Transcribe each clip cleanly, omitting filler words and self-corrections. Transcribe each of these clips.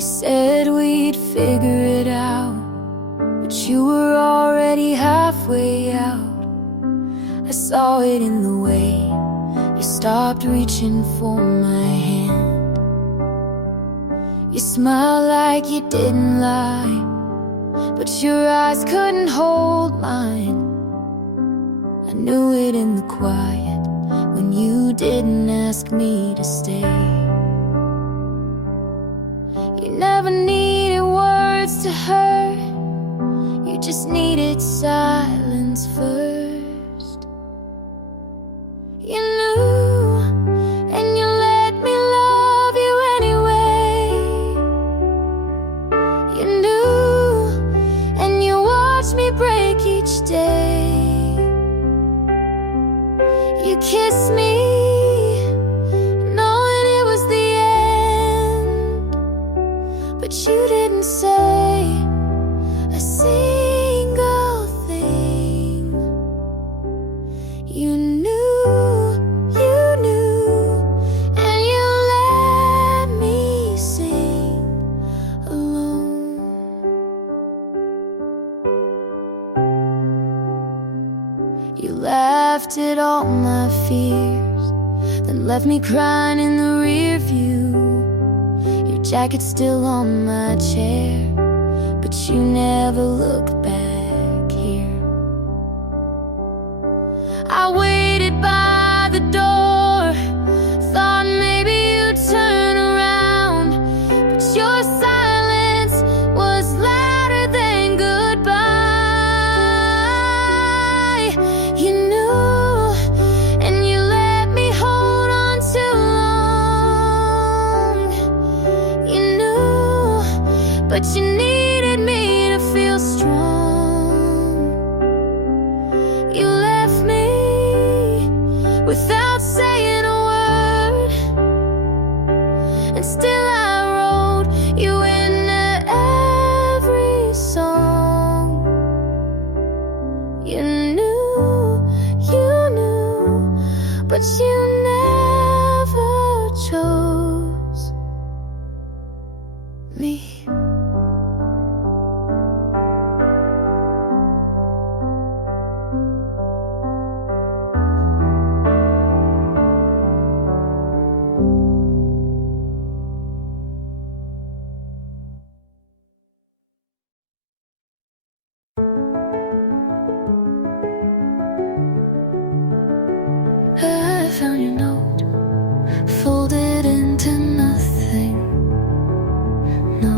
You said we'd figure it out, but you were already halfway out. I saw it in the way you stopped reaching for my hand. You smiled like you didn't lie, but your eyes couldn't hold mine. I knew it in the quiet when you didn't ask me to stay. You never needed words to hurt, you just needed silence first. You knew, and you let me love you anyway. You knew, and you watched me break each day. You kissed me, knowing it was the end, but you didn't say a single thing. You knew, and you let me sing alone. You laughed at all my fears, then left me crying in the rear view. Your jacket's still on my chair, but you never look back here. I waited by the door, thought maybe you'd turn around, but your silence was louder than goodbye. You knew, and you let me hold on too long. You knew, but you needed me to feel strong. You left me without saying a word, and still I wrote you into every song. You knew, but you never chose me. I found your note, folded into nothing. No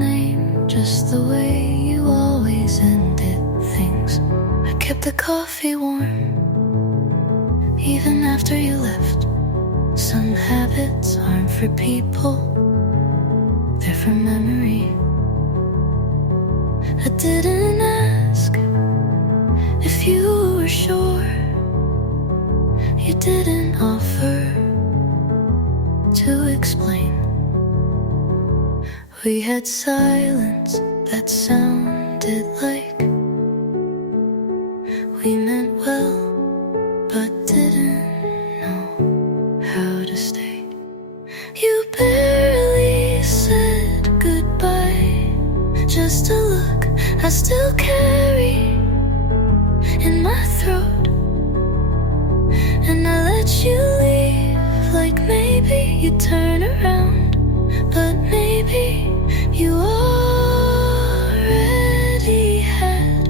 name, just the way you always ended things. I kept the coffee warm, even after you left. Some habits aren't for people, they're for memory. I didn't ask if you were sure. You didn't offer to explain. We had silence that sounded like we meant well, but didn't know how to stay. You barely said goodbye, just a look I still carry in my throat. And I let you leave, like maybe you'd turn around, but maybe you already had.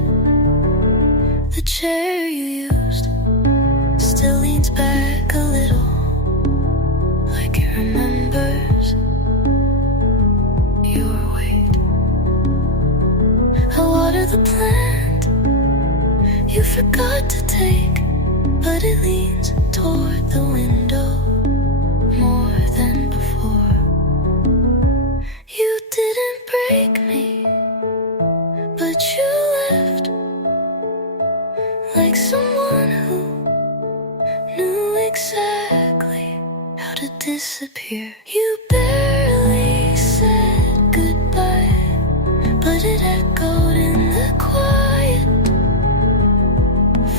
The chair you used still leans back a little, like it remembers your weight. I water the plant you forgot to take, but it leans toward the window more than before. You didn't break me, but you left like someone who knew exactly how to disappear. You barely said goodbye, but it echoed in the quiet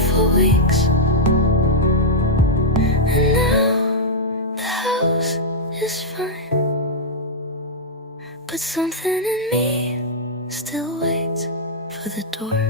for weeks. And now the house is fine, but Something in me still waits for the door.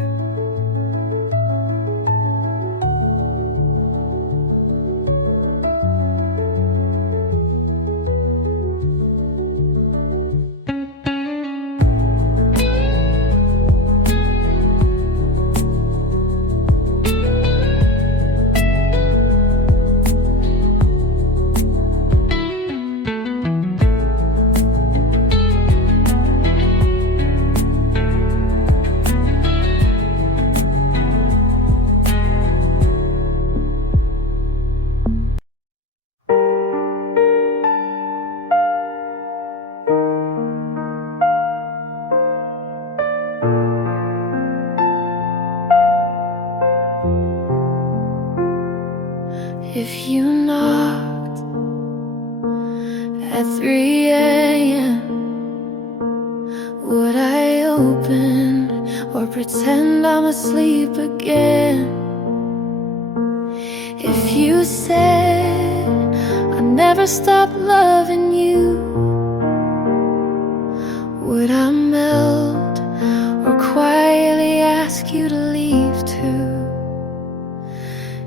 If you knocked at 3 a.m., would I open or pretend I'm asleep again? If you said I never stopped loving you, would I melt or quietly ask you to leave too?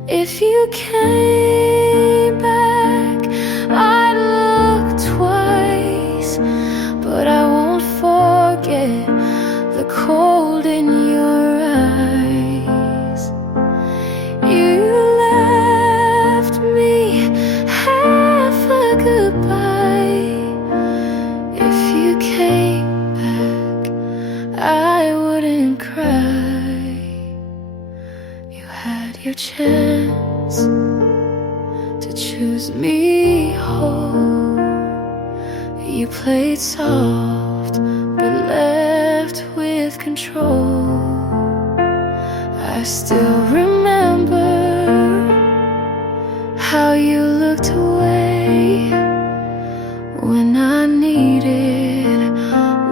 If you came back, I'd look twice, but I won't forget the cold in your eyes. You left me half a goodbye. If you came back, I wouldn't cry. You had your chance to choose me whole. You played soft but left with control. I still remember how you looked away when I needed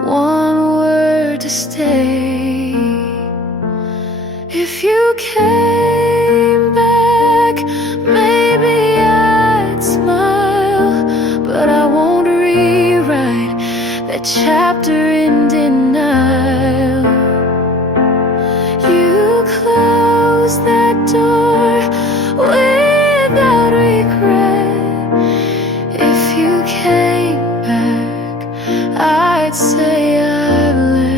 one word to stay. If you came back, maybe I'd smile, but I won't rewrite that chapter in denial. You closed that door without regret. If you came back, I'd say I've learned.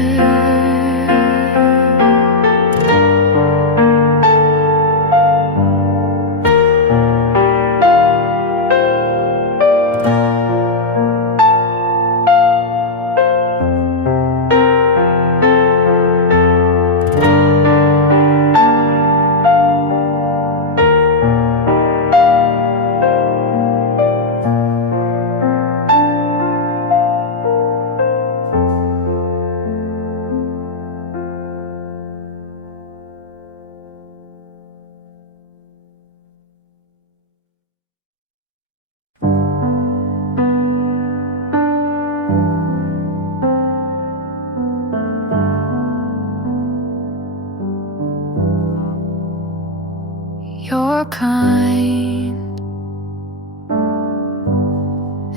You're kind,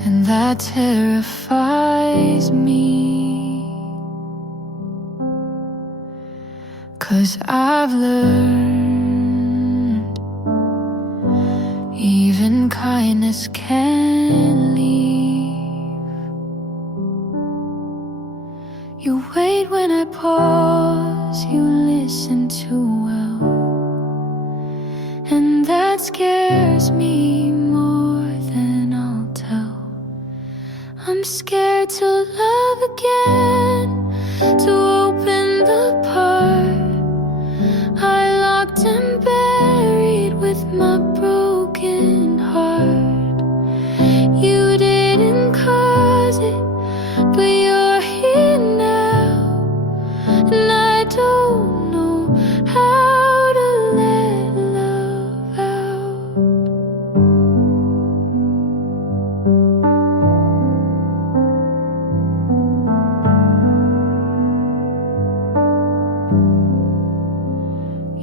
and that terrifies me, 'cause I've learned even kindness can leave. You wait when I pause, you listen too well, and that scares me more than I'll tell. I'm scared to love again, to open the part I locked and buried with my broken heart. You didn't cause it, but you're here now, and I don't know how to let love out.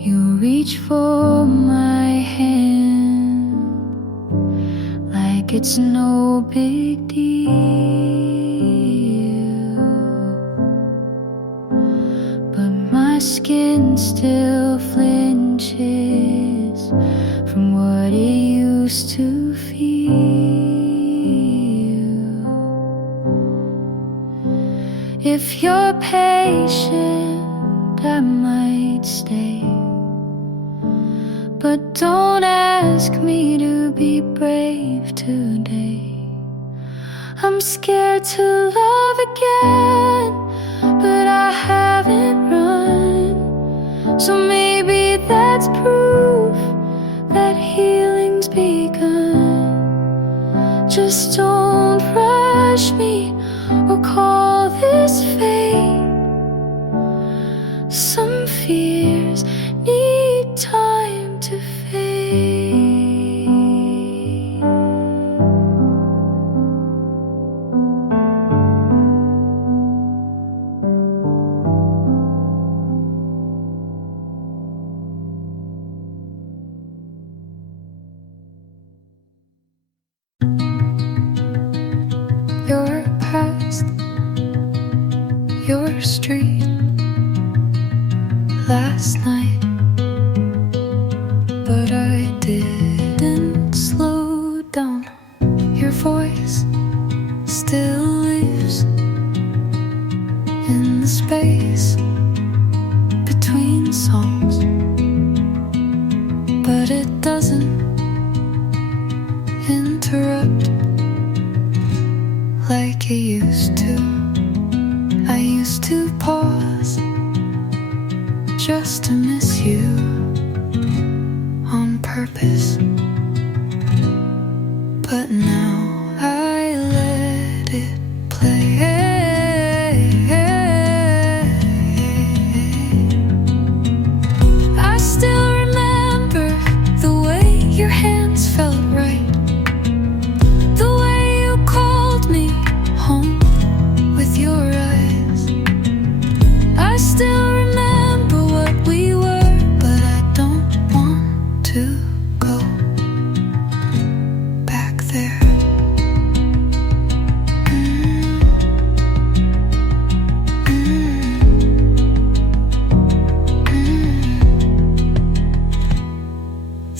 You reach for my hand like it's no big deal. my skin still flinches from what it used to feel. If you're patient, I might stay, but don't ask me to be brave today. I'm scared to love again, but I haven't run. So maybe that's proof that healing's begun. Just don't rush me or call this fate. Some fears need time to fade. Your past, your street, last night, but I didn't slow down. Your voice still lives in the space between songs, but it doesn't interrupt like it used to. I used to pause just to miss you on purpose, but now I let it play. I still remember the way your hands felt right, the way you called me home with your eyes. I still remember what we were, but I don't want to go back there.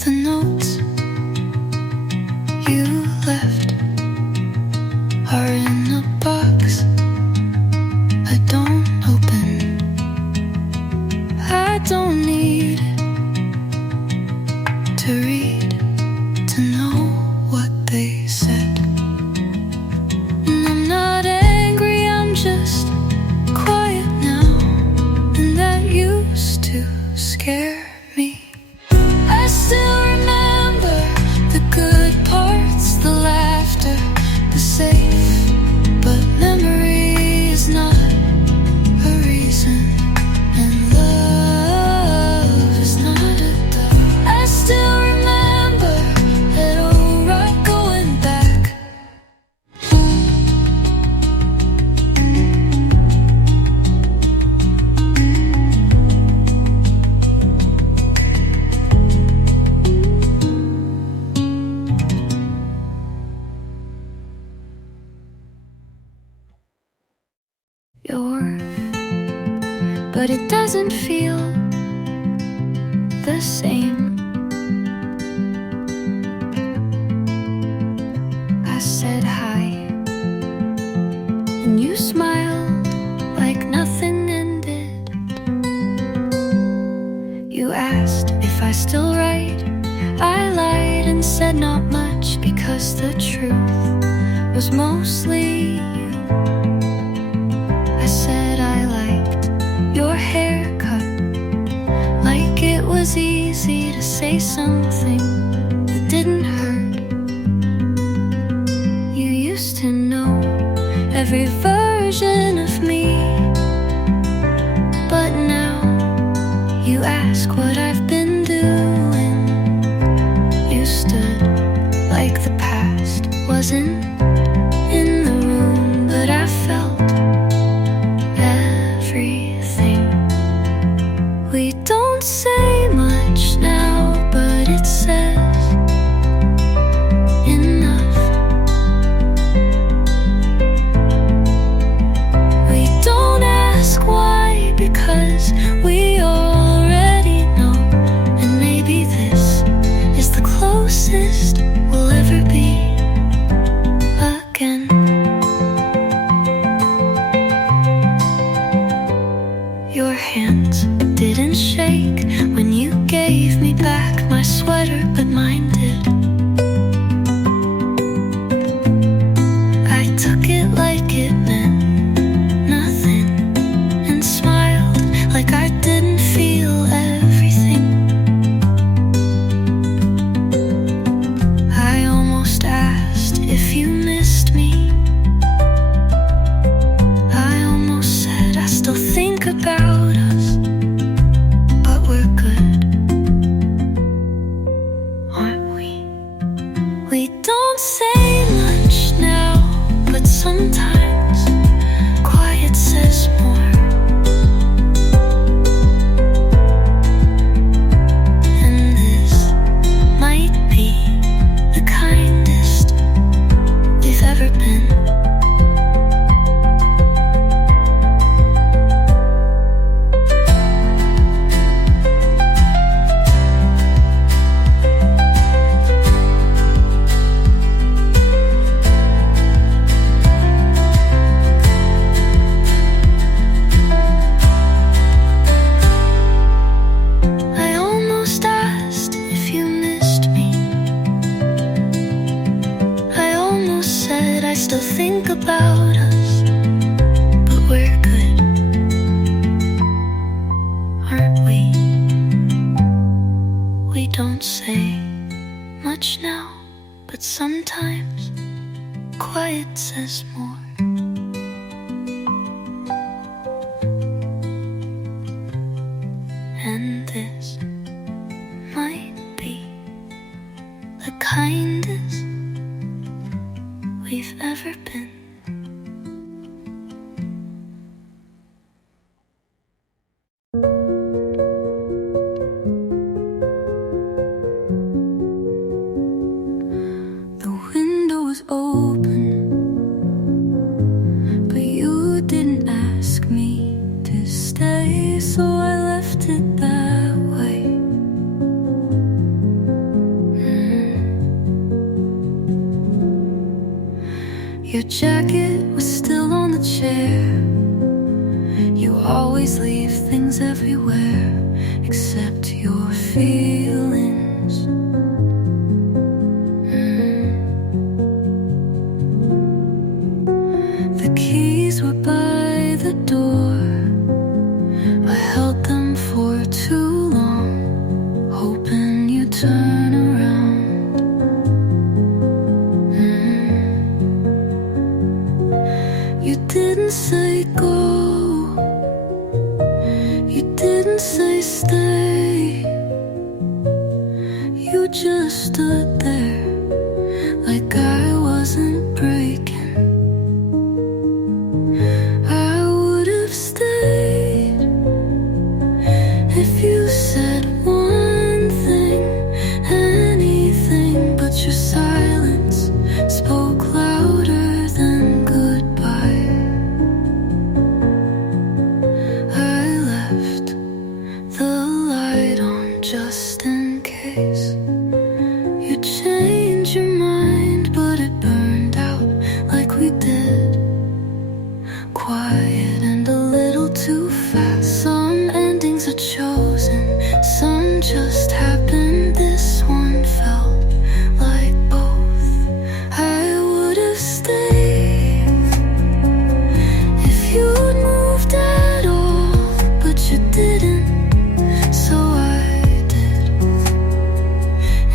The notes you left are in a box I don't open. I don't need to read to know what they said. And I'm not angry, I'm just quiet now, and that used to scare me. I still remember the good parts, the laughter, the safe, but memory is not a reason, and love is not a dog. I still remember that old right going back. But it doesn't feel the same. I said hi, and you smiled like nothing ended. You asked if I still write. I lied and said not much, because the truth was mostly you. I said I liked your haircut, like it was easy to say something that didn't hurt. You used to know every version of me, but now you ask what I've been doing. You stood like the past wasn't in the room, but I felt everything. We don't say much now, but it says enough. We don't ask why, because we Your hands didn't shake when you gave me back my sweater, but mine did. I took it like it meant nothing and smiled like I didn't feel everything. I almost asked if you missed me. I almost said I still think about us, but we're good, aren't we? We don't say much now, but sometimes quiet says more. And this might be the kindest we've ever been. I almost asked if you missed me. I almost said I still think about us, but we're good, aren't we? We don't say much now, but sometimes quiet says more. And this might be the kindest we've ever been. The window was open, but you didn't ask me to stay, so I left it that way. Your jacket was still on the chair. You always leave things everywhere except your feelings. The keys were by the door. I held them for too long, hoping you'd turn around. You didn't say go, you didn't say stay. You just stood there like I wasn't breaking. I would have stayed if you said one thing, anything, but your silence spoke louder than goodbye. I left the light on just in case you change your mind, but it burned out like we did. Quiet and a little too fast. Some endings are chosen, some just happened. This one felt like both. I would have stayed if you'd moved at all, but you didn't, so I did.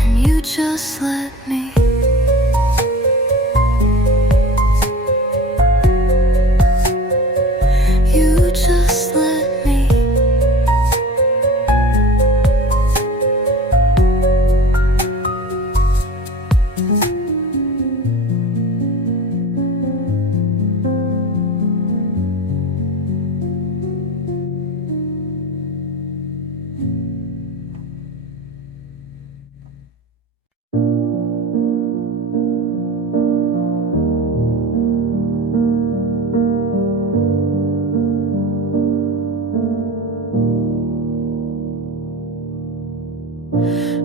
And you just let me. You just let me.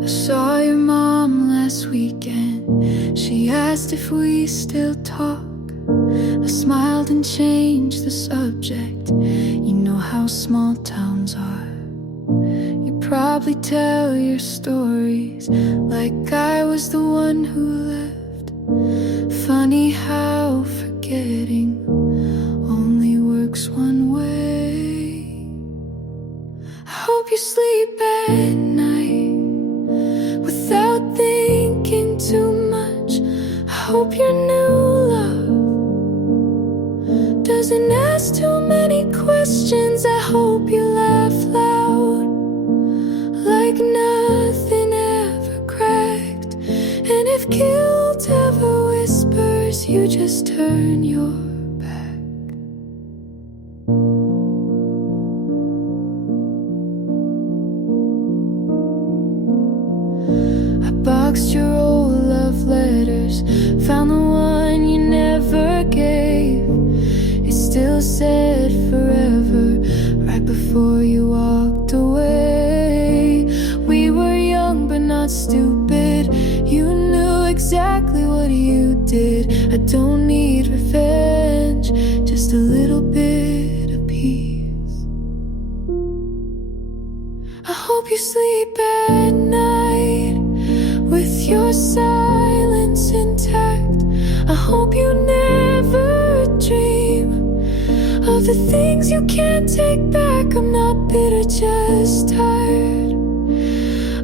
I saw your mom last weekend. She asked if we still talk. I smiled and changed the subject. You know how small towns are. You probably tell your stories like I was the one who left. Funny how forgetting only works one way. I hope you sleep at night without thinking too much. I hope your new love doesn't ask too many questions. I hope you laugh loud like nothing ever cracked. And if guilt ever whispers, you just turn your back. I boxed your old love letters, found the one you never gave. It still said forever right before you walked away. We were young but not stupid. You knew exactly what you did. I don't need revenge, just a little bit of peace. I hope you sleep at night with your silence intact. I hope you never dream of the things you can't take back. I'm not bitter, just tired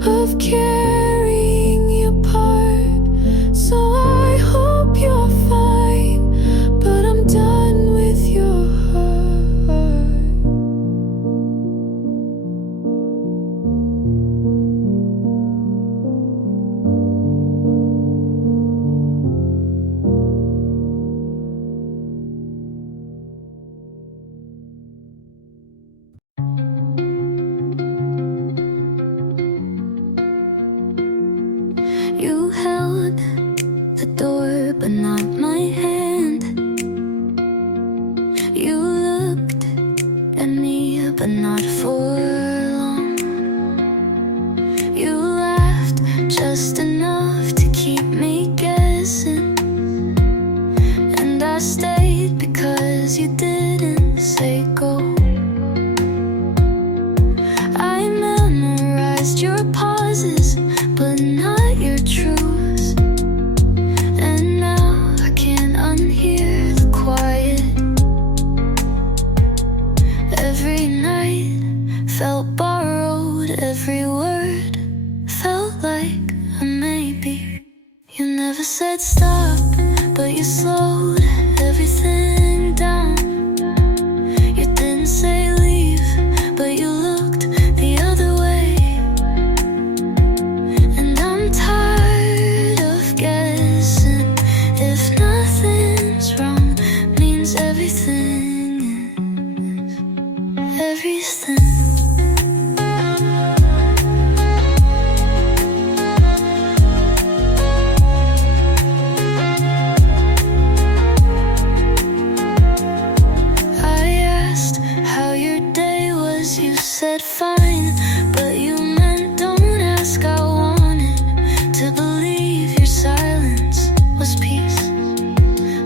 of carrying you apart. So I hope you're fine, but I'm done with your heart. You held the door, but not my hand. You looked at me, but not for long. You laughed just enough to keep me guessing, and I stayed because you didn't say go. I memorized your pauses, but not your truths. And now I can't unhear the quiet. Every night felt borrowed, every word felt like a maybe. You never said stop, but you slowed everything down. You didn't say leave, but you looked the other way. And I'm tired of guessing if nothing's wrong means everything is everything. You said fine, but you meant don't ask. I wanted to believe your silence was peace,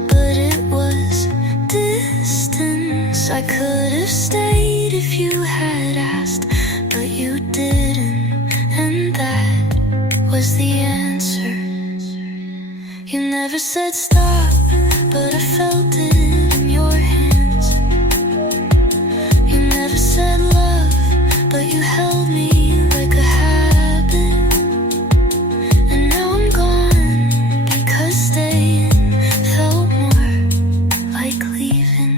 but it was distance. I could have stayed if you had asked, but you didn't, and that was the answer. You never said stop, but I felt it in your hands. You never said love, but you held me like a habit. And now I'm gone because staying felt more like leaving.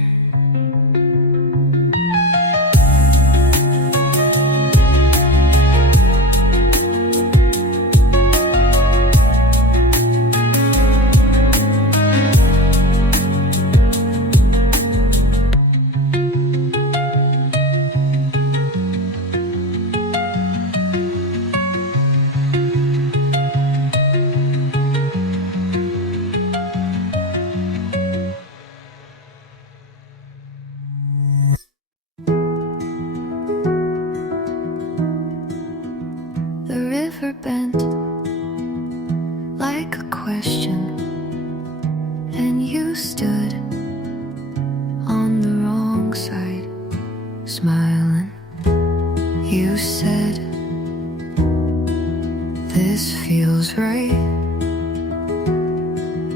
smile and you said, "This feels right,"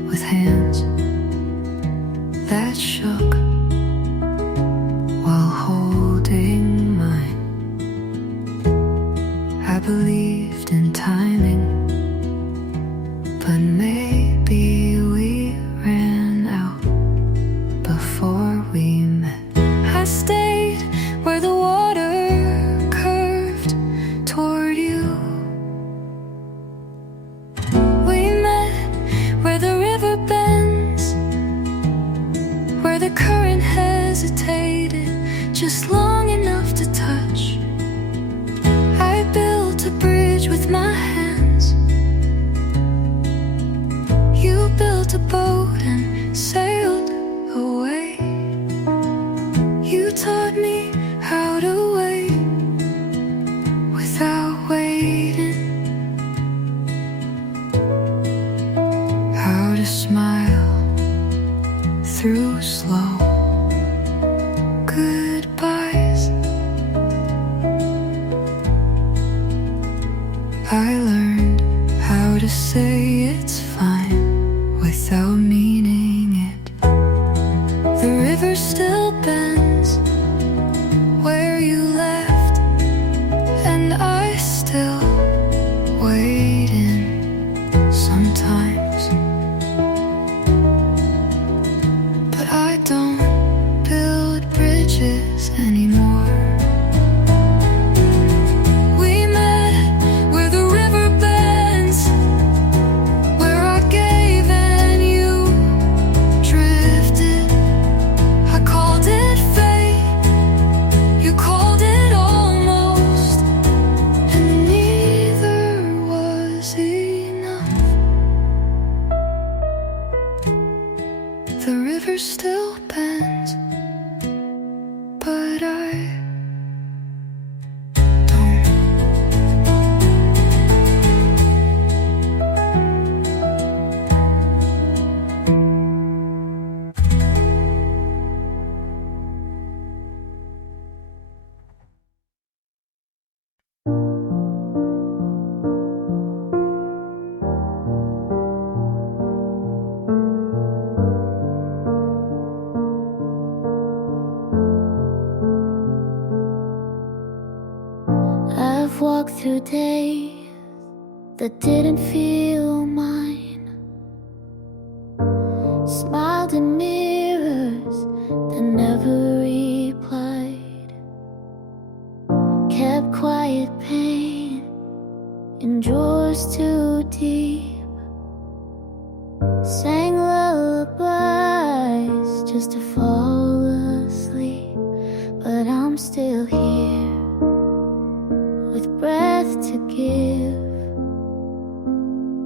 with hands that shook while holding mine. I believed in timing, but maybe we ran out before we met. I stayed where the water curved toward you. We met where the river bends, where the current hesitated just long enough to touch. I built a bridge with my hands. You built a boat and sailed away. You taught me how to wait without waiting, how to smile through slow goodbyes. I learned how to say it's fine without meaning it. The river still bends where you left, and I still wait in sometimes. But I don't build bridges anymore. We met where the river bends, where I gave and you drifted. I called it fate, you called it almost, and neither was enough. The river still bends, but I don't. I've walked through days that didn't feel mine, smiled in mirrors that never replied, kept quiet pain in drawers too deep, sang lullabies just to fall asleep. But I'm still here with breath to give,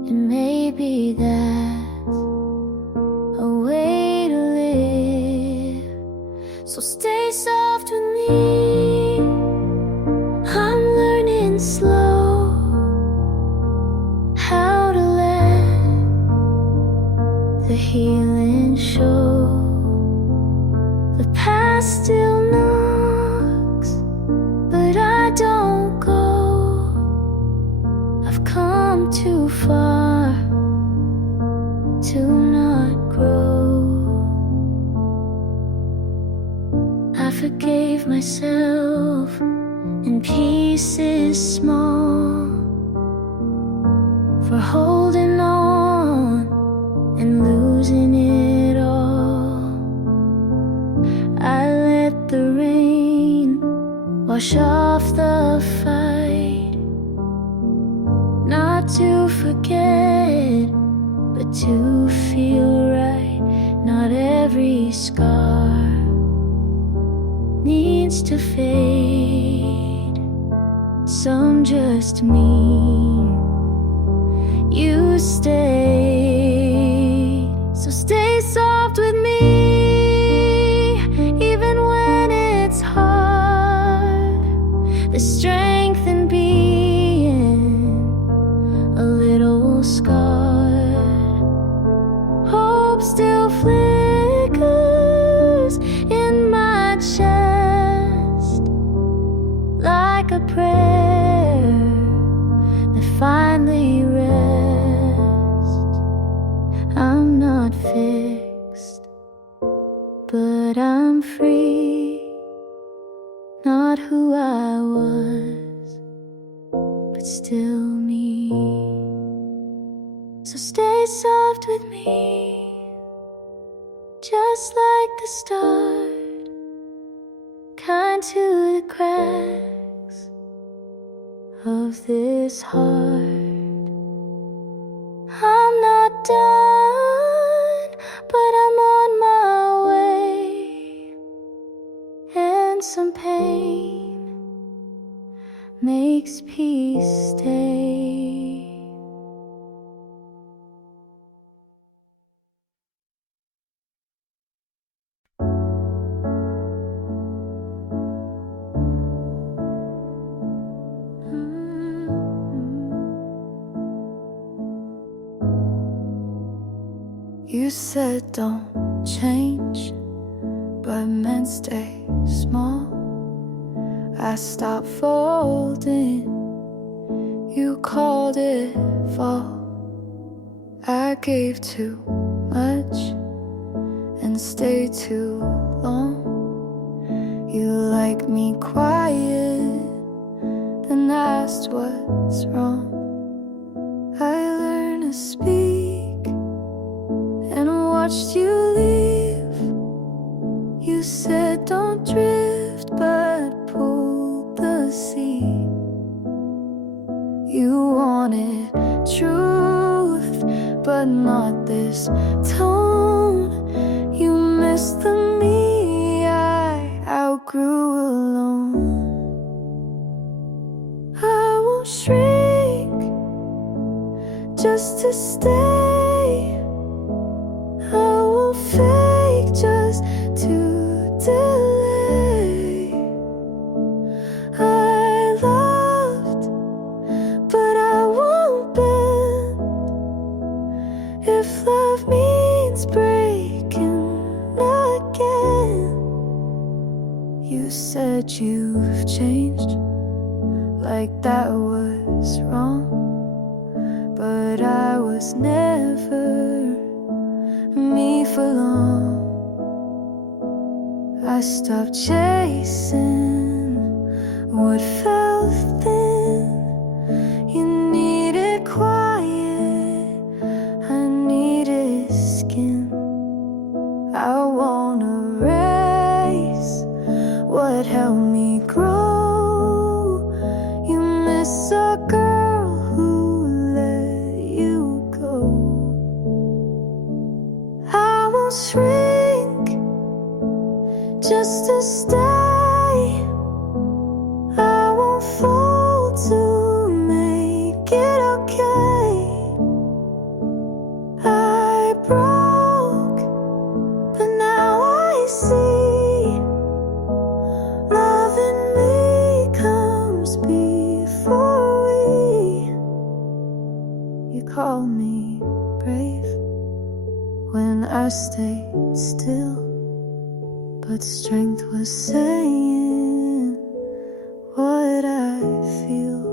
and maybe that's a way to live. So stay soft with me, I'm learning slow how to let the healing show. The past still knocks, but I don't go. I've come too far to not grow. I forgave myself in pieces small for holding on and losing it all. I let the rain wash off the fight, not to forget, but to feel right. Not every scar needs to fade, some just mean you stayed. So stay soft with me, even when it's hard. The strength in being a little scarred, hope still flickers in my chest. like a prayer that finally rests. I'm not fixed, but I'm free. Not who I was, but still me. So stay soft with me, just like the start, kind to the cracks of this heart. I'm not done, but I'm on my way, and some pain makes peace stay. You said don't change, but men stay small. I stopped folding, you called it fall. I gave too much and stayed too long. You liked me quiet, then asked what's wrong. I learned to speak and watched you leave. You said don't drift, but pulled the sea. You wanted truth, but not this tone. You missed the me I outgrew alone. I won't shrink just to stay. I won't fake just to delay. I loved, but I won't bend. If love means breaking again. You said you've changed, like that was wrong, but I was never me for long. I stopped chasing what felt thin. You needed quiet, I needed skin. I won't erase what helped me grow. You miss a girl who let you go. I won't shrink just to stay. I won't fold to make it okay. I broke, but now I see love in me comes before we. You called me brave when I stayed still, but strength was saying what I feel.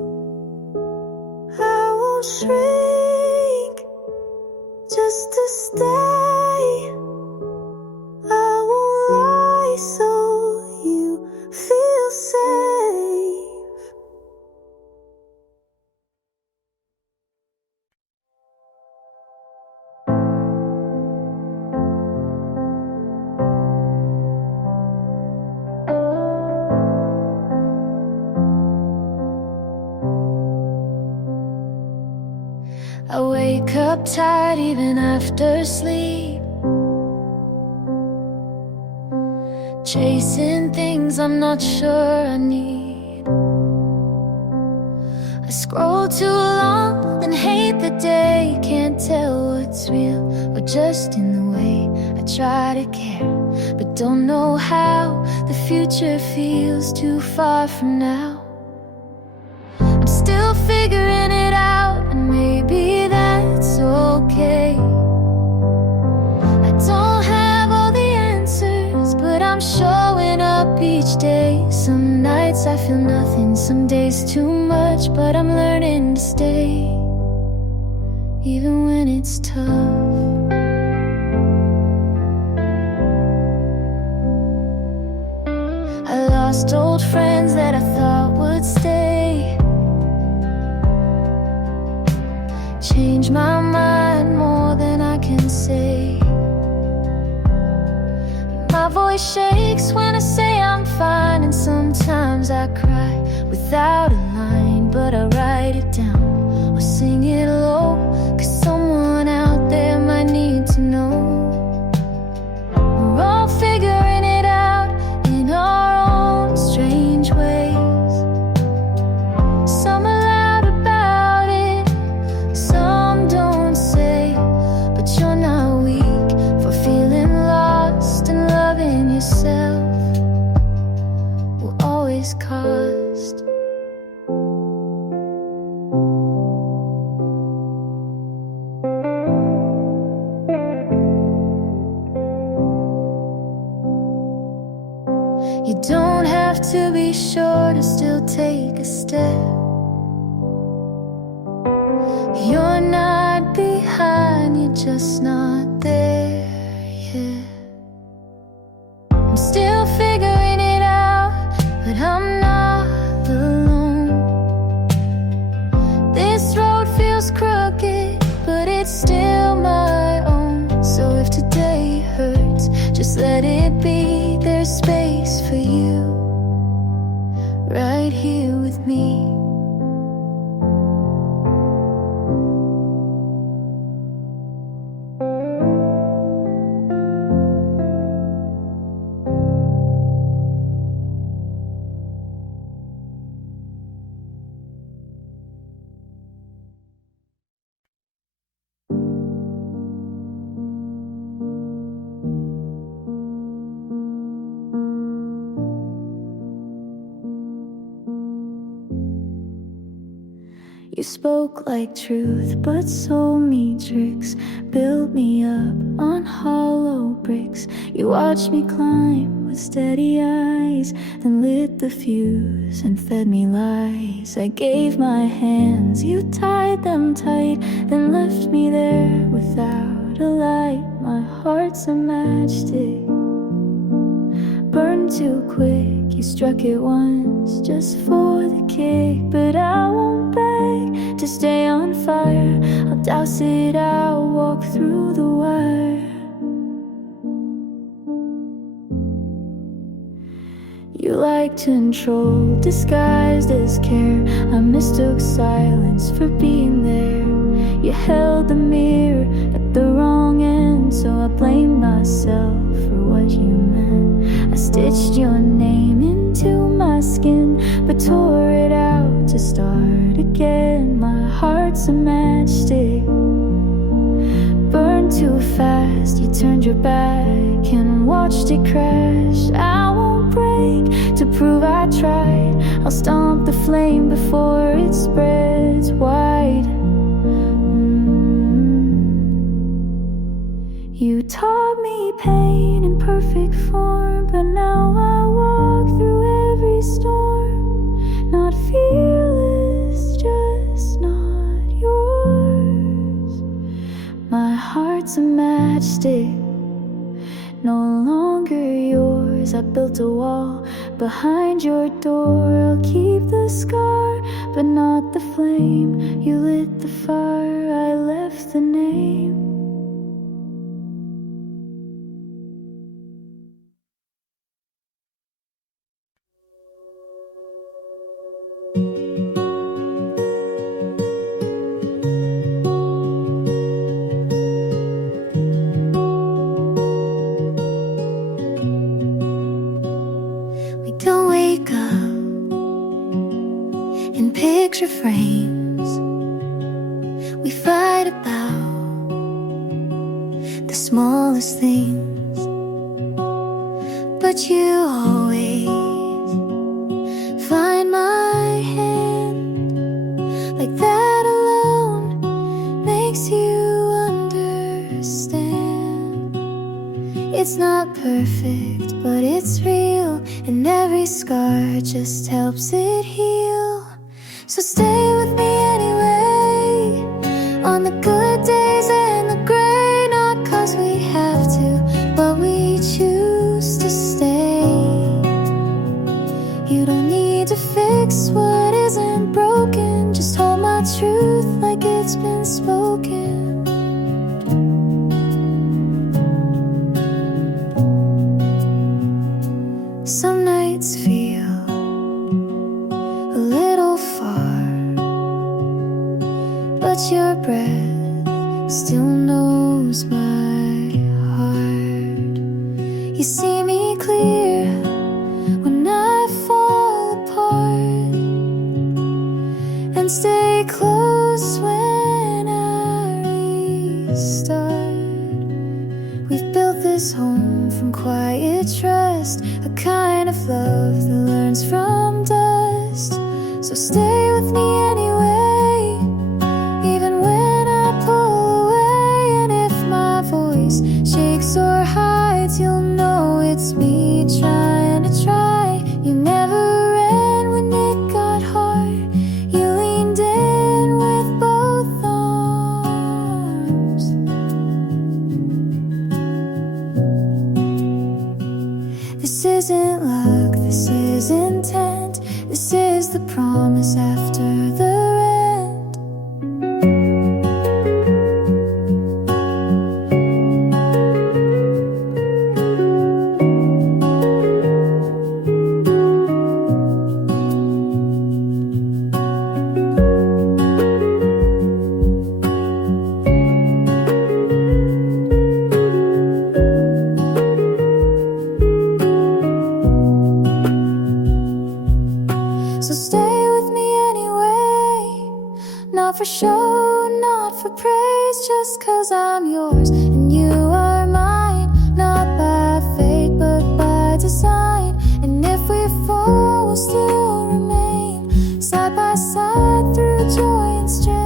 I won't shrink just to stay. I won't lie so you feel safe. I wake up tired even after sleep, chasing things I'm not sure I need. I scroll too long, then hate the day. Can't tell what's real or just in the way I try to care, but don't know how. The future feels too far from now. I'm still figuring it out, and maybe that's okay. I don't have all the answers, but I'm showing up each day. Some nights I feel nothing, some days too much, but I'm learning to stay, even when it's tough. I lost old friends that I thought would stay, changed my mind more than I can say. My voice shakes when I say I'm fine, and sometimes I cry without a line, but I write it down or sing it low, 'cause someone out there might need to know. We're all figuring it out in our own strange ways. Some are loud about it, some don't say, but you're not weak for feeling lost, and loving yourself will always cost. You don't have to be sure to still take a step. You're not behind, you're just not there yet. I'm still figuring it out, but I'm not alone. This road feels crooked, but it's still my own. So if today hurts, just let it be. There's space for you right here with me. You spoke like truth, but sold me tricks, built me up on hollow bricks. You watched me climb with steady eyes, then lit the fuse and fed me lies. I gave my hands, you tied them tight, then left me there without a light. My heart's a matchstick, burned too quick. You struck it once just for the kick, but I won't beg to stay on fire. I'll douse it out, walk through the wire. You like control disguised as care. I mistook silence for being there. You held the mirror at the wrong end, so I blamed myself for what you meant. I stitched your name into my skin, but tore it out to start again. My heart's a matchstick, burned too fast. You turned your back and watched it crash. I won't break to prove I tried. I'll stomp the flame before it spreads wide. You taught me pain in perfect form, but now I walk through every storm. Not fearless, just not yours. My heart's a matchstick, no longer yours. I built a wall behind your door. I'll keep the scar, but not the flame. You lit the fire, I left the name. Don't wake up in picture frames. We fight about the smallest things, but you always find my hand. Like that alone makes you understand. It's not perfect, but it's real, and every scar just helps it heal. So stay with me anyway, on the good days and the gray. Not 'cause we have to, but we choose to stay. You don't need to fix what isn't broken, just hold my truth like it's been spoken. Some nights feel a little far, but your breath still knows my heart. You see me clear when I fall apart, and stay close when I restart. We've built this home from quiet trust, a kind of love that learns from dust. So stay with me anyway, even when I pull away. And if my voice shakes or hides, you'll know it's me trying to try. You never ran when it got hard, you leaned in with both arms. This isn't luck, this is intent, this is the promise after the rent. So stay with me anyway, not for show, not for praise, just 'cause I'm yours and you are mine. Not by fate, but by design. And if we fall, we'll still remain side by side through joy and strain.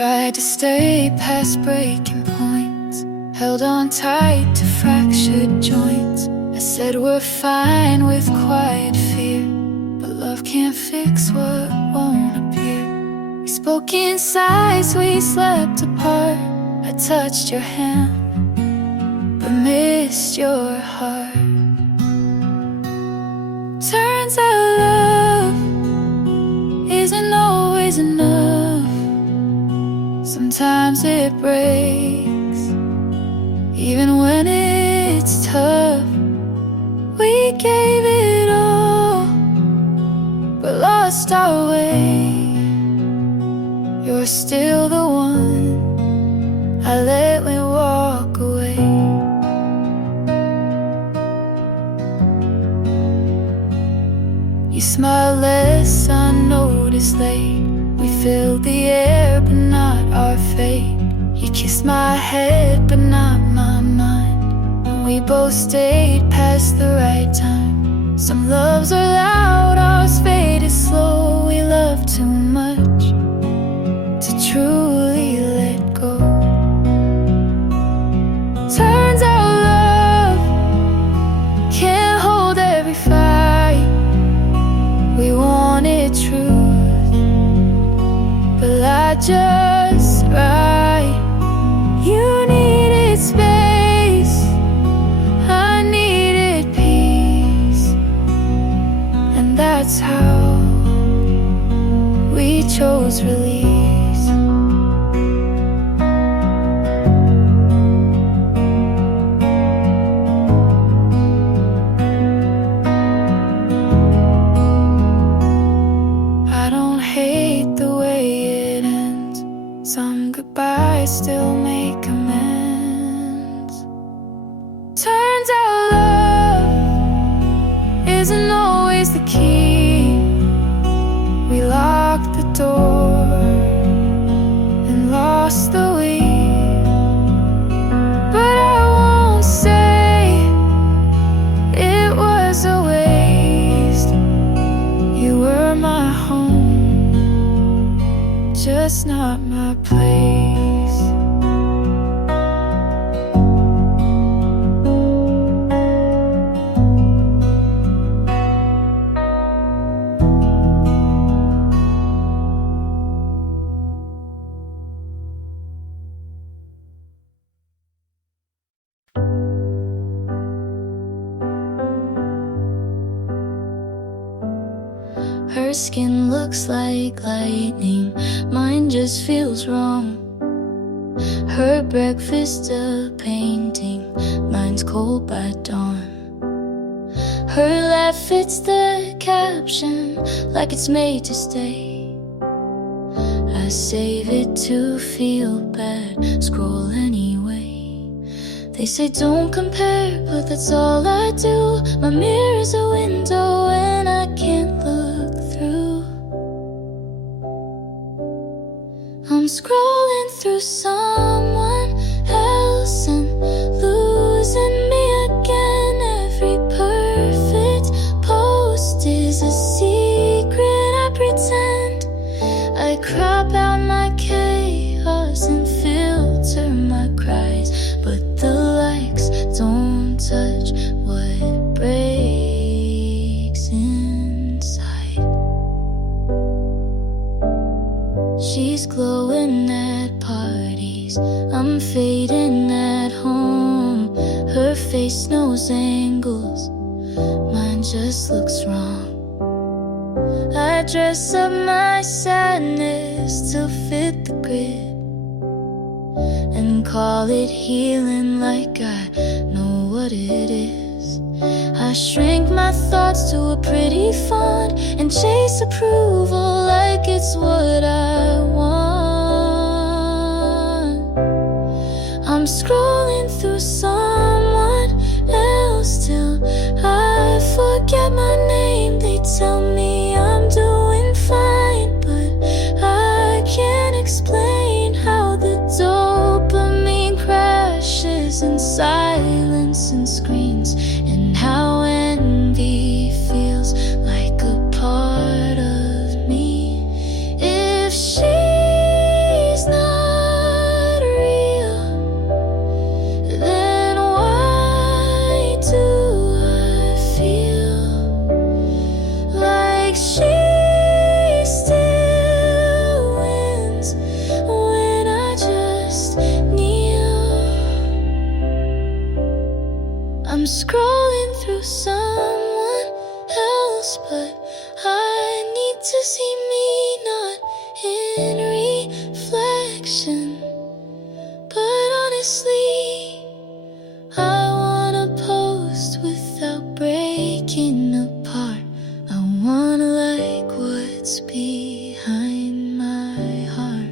Tried to stay past breaking points, held on tight to fractured joints. I said we're fine with quiet fear, but love can't fix what won't appear. We spoke in sighs, we slept apart. I touched your hand, but missed your heart. Turns out love isn't always enough. Sometimes it breaks, even when it's tough. We gave it all, but lost our way. You're still the one I let me walk away. You smile less, I notice late. We filled the air, but not our fate. You kissed my head, but not my mind. And we both stayed past the right time. Some loves are loud, ours faded slow. We love too much to truly let go. Turns out love can't hold every fight. We wanted truth, but I just right. You needed space, I needed peace, and that's how we Her skin looks like lightning, mine just feels wrong. Her breakfast a painting, mine's cold by dawn. Her laugh fits the caption like it's made to stay. I save it to feel bad, scroll anyway. They say don't compare, but that's all I do. My mirror's a window and I can't look through. I'm scrolling through someone else and losing me again. Every perfect post is a secret I pretend. I crop out my chaos and filter my cries, but the likes don't touch what breaks inside. She's glowing at parties, I'm fading at home. Her face knows angles, mine just looks wrong. I dress up my sadness to fit the grid and call it healing like I know what it is. I shrink my thoughts to a pretty font and chase approval like it's what I want. I'm scrolling through someone else till I forget my name. They tell me I'm doing fine, but I can't explain how the dopamine crashes in silence and screens, and how envy feels like a part of me. If she's not real, then why do I feel like she still wins when I just kneel? I'm scrolling through someone else, but I need to see me not in reflection. But honestly, I wanna post without breaking apart. I wanna like what's behind my heart.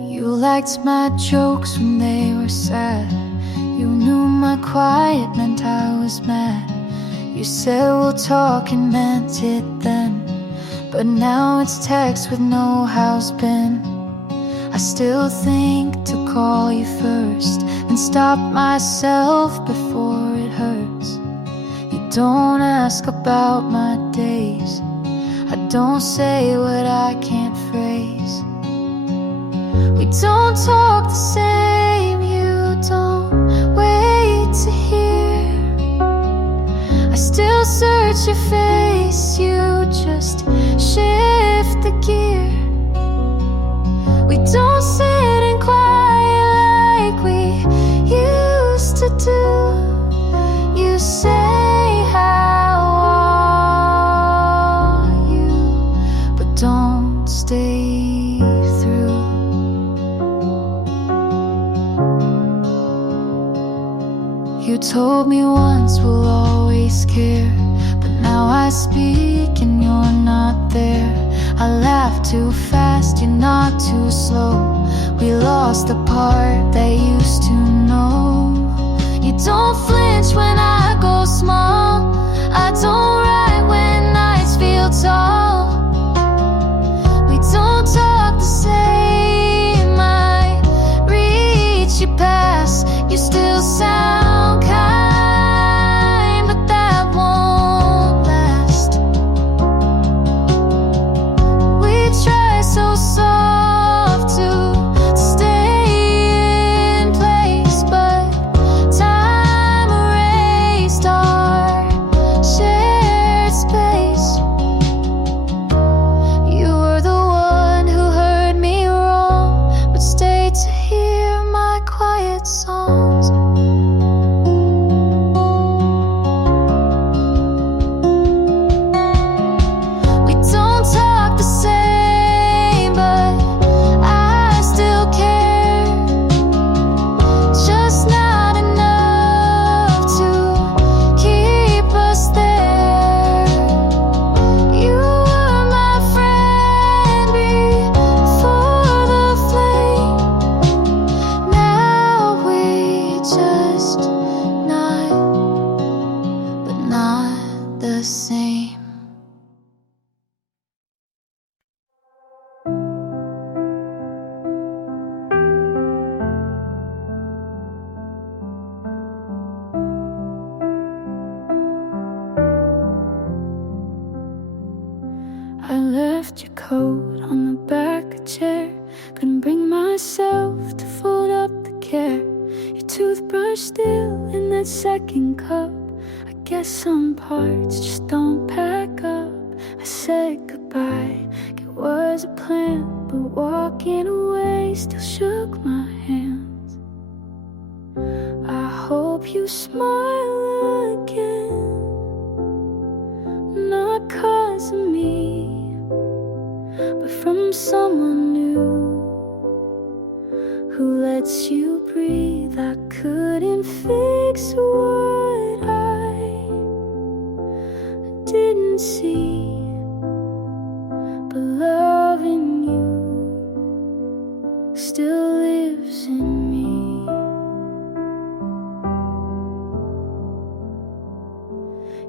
You liked my jokes when they were sad. You knew my quiet meant I was mad. You said we'll talk and meant it then, but now it's text with no how's been. I still think to call you first and stop myself before it hurts. You don't ask about my days, I don't say what I can't phrase. We don't talk the same, you don't wait to hear. I still search your face, you just shift the gear. We don't sit and quiet like we used to do. You say, how are you? But don't stay through. You told me once we'll always care, but now I speak and you're not there. I laugh too fast, you're not too slow. We lost the part that used to know. You don't flinch when I go small, I don't write when nights feel tall. We don't talk the same, I reach your past. You still sound kind, but that won't last. We try so soft to stay in place, but time I left your coat on the back of a chair. Couldn't bring myself to fold up the care. Your toothbrush still in that second cup. I guess some parts just don't pack up. I said goodbye, it was a plan, but walking away still shook my hands. I hope you smile again, not 'cause of me, but from someone new who lets you breathe. I couldn't fix what I didn't see, but loving you still lives in me.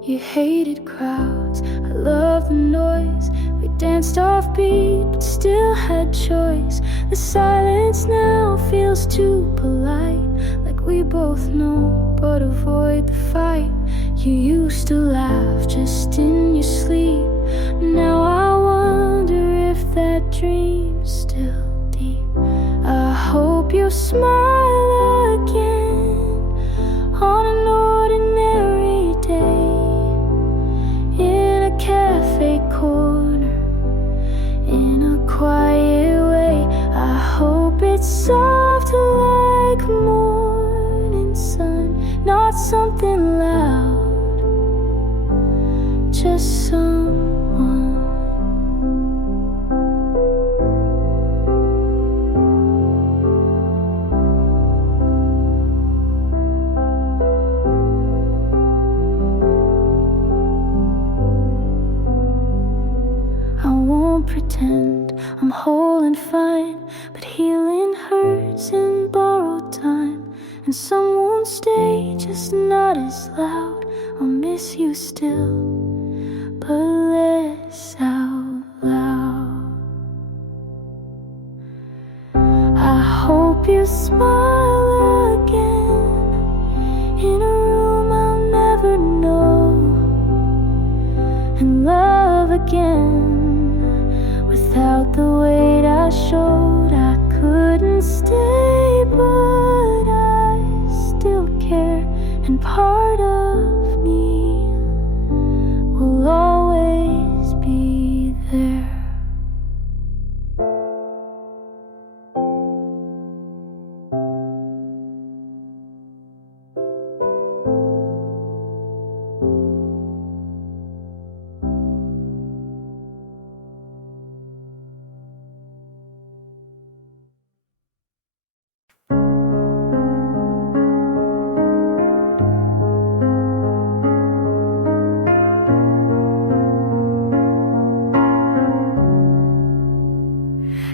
You hated crowds, I love the noise. We danced offbeat, but still had choice. The silence now feels too polite, like we both know, but avoid the fight. You used to laugh just in your sleep. Now I wonder if that dream's still deep. I hope you smile again on an ordinary day, in a cafe corner, in a quiet way. I hope it's soft like morning sun, not something loud, just someone. I won't pretend I'm whole and fine, but healing hurts in borrowed time, and some won't stay, just not as loud. I'll miss you still, but less out loud. I hope you smile again in a room I'll never know, and love again without the weight I showed. I couldn't stay, but I still care, and part of me will always be there.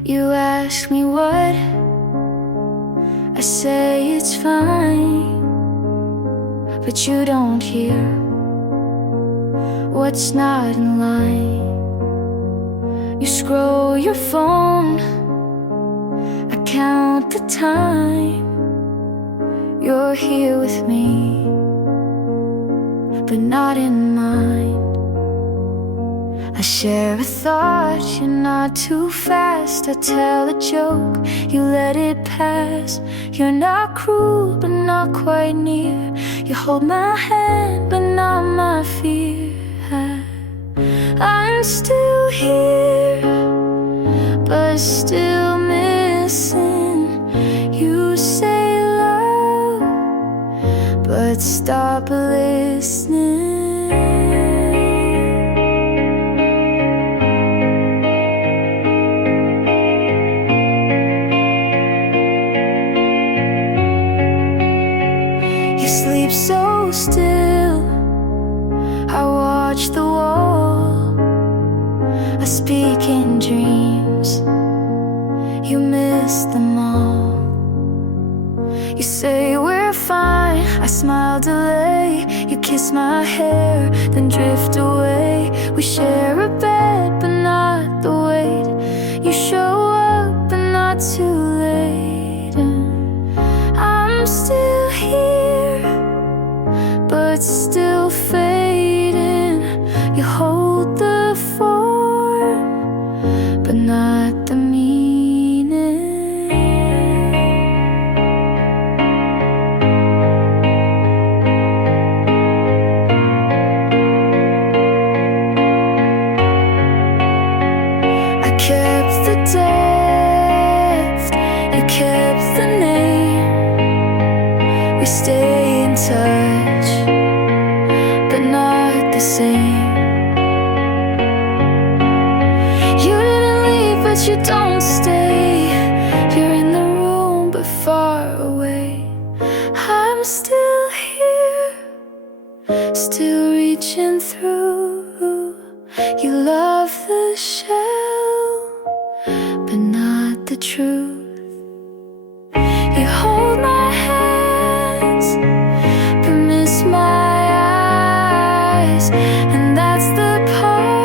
You ask me what, I say it's fine, but you don't hear what's not in line. You scroll your phone, I count the time. You're here with me, but not in mind. I share a thought, you're not too fast. I tell a joke, you let it pass. You're not cruel, but not quite near. You hold my hand, but not my fear. I'm still here, but still missing. You say love, but stop listening. Sleep so still, I watch the wall. I speak in dreams, you miss them all. You say we're fine, I smile, delay. You kiss my hair, then drift away. We share a bed, but not the weight. You show up, but not too late. And I'm still here, but still fading. You hold the form but not the meaning. I kept the depth, you kept the name. We stay in touch, but not the same. You didn't leave, but you don't stay. You're in the room, but far away. I'm still here, still reaching through. You love the shell, but not the truth. You hold my hands, but miss my eyes, and that's the part